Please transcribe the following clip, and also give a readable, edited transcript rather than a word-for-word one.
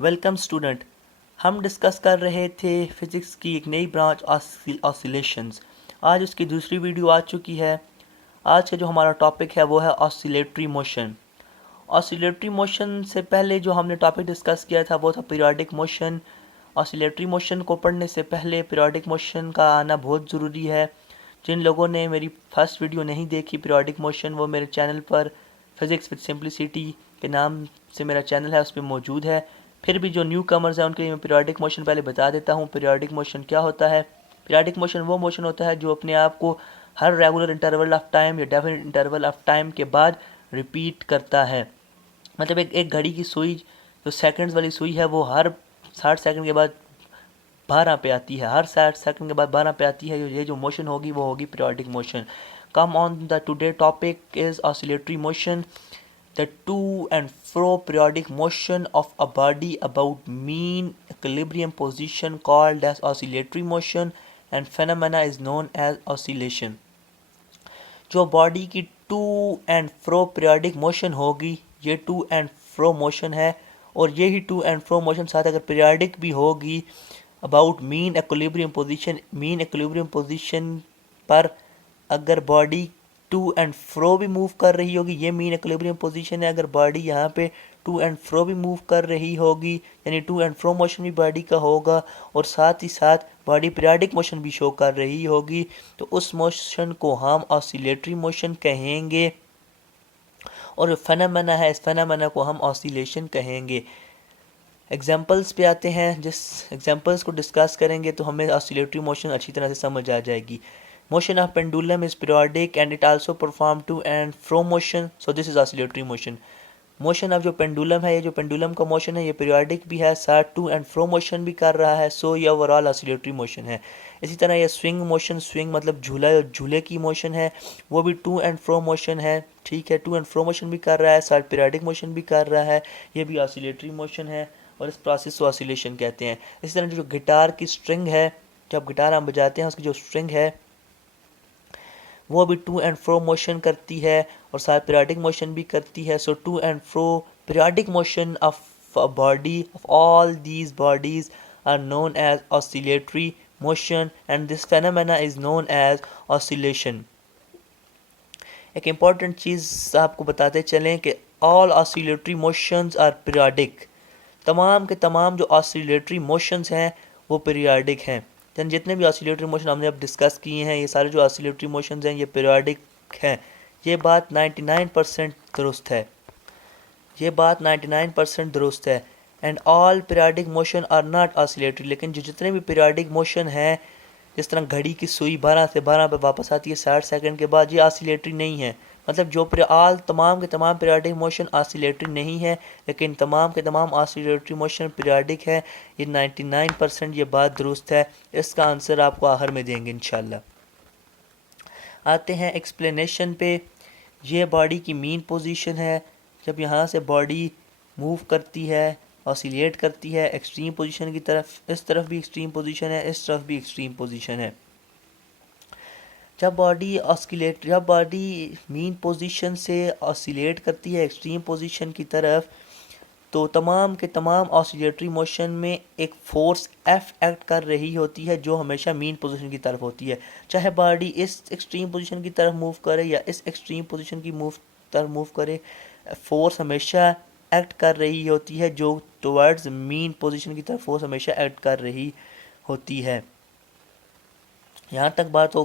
Welcome student. हम discuss कर रहे थे फिज़िक्स की एक नई ब्रांच ऑसिलेशंस। आज उसकी दूसरी वीडियो आ चुकी है। आज का जो हमारा टॉपिक है वो है ऑसिलेटरी मोशन। ऑसिलेटरी मोशन से पहले जो हमने टॉपिक डिस्कस किया था वो था पीरियोडिक मोशन। ऑसिलेटरी मोशन को पढ़ने से पहले पीरियोडिक मोशन का आना बहुत ज़रूरी है। जिन लोगों ने मेरी फर्स्ट वीडियो नहीं देखी पीरियोडिक मोशन, वो मेरे चैनल पर फिज़िक्स विद सिंप्लिसिटी के नाम से मेरा चैनल है, उस पर मौजूद है। फिर भी जो न्यू कमर्स हैं उनके लिए मैं पीरियोडिक मोशन पहले बता देता हूँ। पीरियोडिक मोशन क्या होता है? पीरियोडिक मोशन वो मोशन होता है जो अपने आप को हर रेगुलर इंटरवल ऑफ टाइम या डेफिनेट इंटरवल ऑफ टाइम के बाद रिपीट करता है। मतलब एक घड़ी की सुई, जो सेकंड्स वाली सुई है, वो हर 60 सेकंड के बाद 12 पे आती है। हर 60 सेकंड के बाद 12 पे आती है। ये जो मोशन होगी वो होगी periodic motion. Come on the today topic is oscillatory motion, the to and fro periodic motion of a body about mean equilibrium position called as oscillatory motion and phenomena is known as oscillation। जो body की to and fro periodic motion होगी, ये to and fro motion है। और यही to and fro motion साथ अगर periodic भी होगी अबाउट मीन एक्विलिब्रियम पोजीशन पर अगर बॉडी टू एंड फ्रो भी मूव कर रही होगी, ये मीन एक्विलिब्रियम पोजीशन है। अगर बॉडी यहाँ पे टू एंड फ्रो भी मूव कर रही होगी, यानी टू एंड फ्रो मोशन भी बॉडी का होगा और साथ ही साथ बॉडी पीरियोडिक मोशन भी शो कर रही होगी, तो उस मोशन को हम ऑसिलेटरी मोशन कहेंगे। और फेनोमेना है, इस फेनोमेना को हम ऑसिलेशन कहेंगे। एग्जाम्पल्स पे आते हैं। जिस एग्जाम्पल्स को डिस्कस करेंगे तो हमें ऑसिलेटरी मोशन अच्छी तरह से समझ आ जाएगी। Motion of pendulum is periodic and it also perform to and fro motion, so this is oscillatory motion. Motion of जो पेंडुलम है, ये जो पेंडुलम का मोशन है ये पीरियोडिक भी है, साथ टू एंड फ्रो मोशन भी कर रहा है, सो ये ओवरऑल ऑसिलेटरी मोशन है। इसी तरह ये स्विंग मोशन, स्विंग मतलब झूला, झूले की मोशन है, वो भी टू एंड फ्रो मोशन है। ठीक है, टू एंड फ्रो मोशन भी कर रहा है, साथ पीरियोडिक मोशन भी कर रहा है, ये भी ऑसिलेटरी मोशन है और इस प्रोसेस को ऑसिलेशन कहते हैं। इसी तरह जो गिटार की स्ट्रिंग है, जब गिटार हम बजाते हैं उसकी जो स्ट्रिंग है वो भी टू एंड फ्रो मोशन करती है और साथ पीरियोडिक मोशन भी करती है। So to and fro periodic motion of a body of all these bodies are known as oscillatory motion and this phenomena is known as oscillation. एक important चीज़ आपको बताते चलें कि all oscillatory motions are periodic. तमाम के तमाम जो ऑसिलेटरी मोशंस हैं वो पीरियोडिक हैं। यानी जितने भी ऑसिलेटरी मोशन हमने अब डिस्कस किए हैं, ये सारे जो ऑसिलेटरी मोशंस हैं ये पीरियोडिक हैं। ये बात 99% दुरुस्त है। ये बात 99% दुरुस्त है। And all periodic motion are not oscillatory. लेकिन जो जितने भी पीरियोडिक मोशन हैं, जिस तरह घड़ी की सुई 12 से 12 पे वापस आती है 60 सेकंड के बाद, ये ऑसिलेटरी नहीं है। मतलब जो ऑल तमाम के तमाम पीरियोडिक मोशन ऑसिलेटरी नहीं है, लेकिन तमाम के तमाम ऑसिलेटरी मोशन पीरियोडिक है। ये 99% ये बात दुरुस्त है। इसका आंसर आपको आखिर में देंगे इंशाल्लाह। आते हैं एक्सप्लेनेशन पे। ये बॉडी की मीन पोजीशन है। जब यहाँ से बॉडी मूव करती है, ऑसिलेट करती है एक्सट्रीम पोजीशन की तरफ, इस तरफ भी एक्सट्रीम पोजीशन है, इस तरफ भी एक्सट्रीम पोजीशन है। जब बॉडी मीन पोजीशन से ऑसिलेट करती है एक्सट्रीम पोजीशन की तरफ, तो तमाम के तमाम ऑसिलेटरी मोशन में एक फोर्स एफ एक्ट कर रही होती है जो हमेशा मीन पोजीशन की तरफ होती है। चाहे बॉडी इस एक्सट्रीम पोजीशन की तरफ मूव करे या इस एक्सट्रीम पोजीशन की तरफ मूव करे, फोर्स हमेशा एक्ट कर रही होती है जो टुवर्ड्स मीन पोजीशन की तरफ फोर्स हमेशा एक्ट कर रही होती है। यहाँ तक बात हो